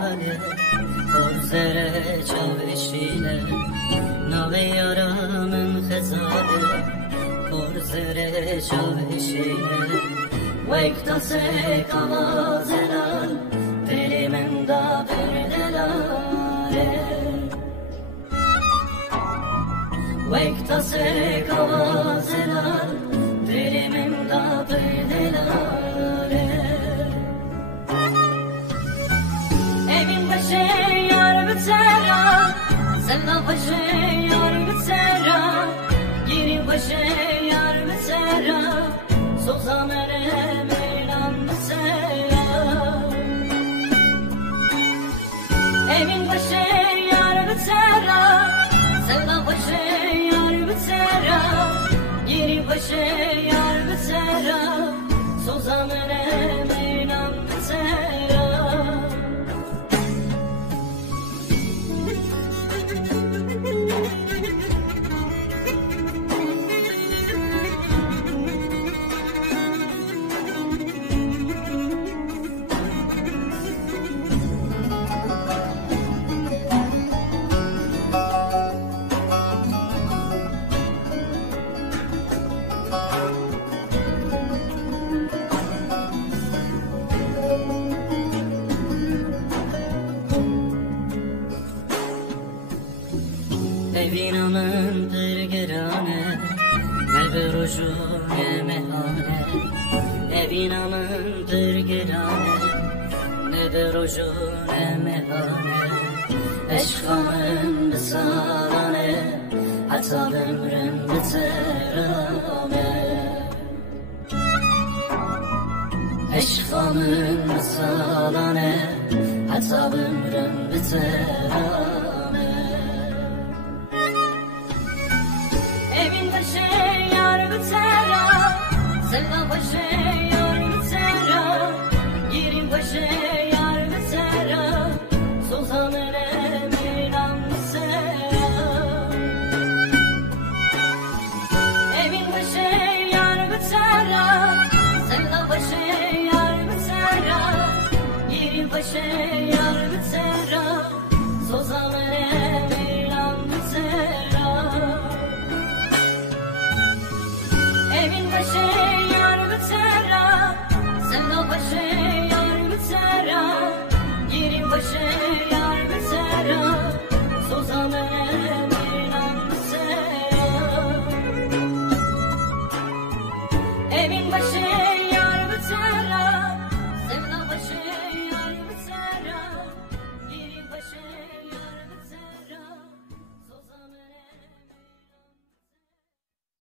خزاله پرزره چاوشینه ناوی یارمن خزاله پرزره چاوشینه وقتا سک آوازلان دلی من دا بردلاره وقتا سک آوازلان دلی من دا بردلاره evin başı yar bitera sevda başı yar bitera giri başı yar bitera sozamere meylan bitera evin başı yar bitera sevda başı yar bitera giri başı yar bitera sozamere meylan bitera Evinamın tırgırane Kalbi rujune mehane Evinamın tırgırane Nebe rujune mehane Eşkamın bisalane Hatta ömrüm biterame Eşkamın bisalane Hatta ömrüm biterame evin başı yar bitera sevda başı yar bitera yerin başı yar bitera sultanına meydan bitera evin başı yar bitera sevda başı yar bitera yerin başı yar bitera sultanına meydan bitera evin başı yar bitera sevda başı yar bitera yerin başı yar bitera sozamene meydan bitera evin başı yar bitera sevda başı yar bitera yerin başı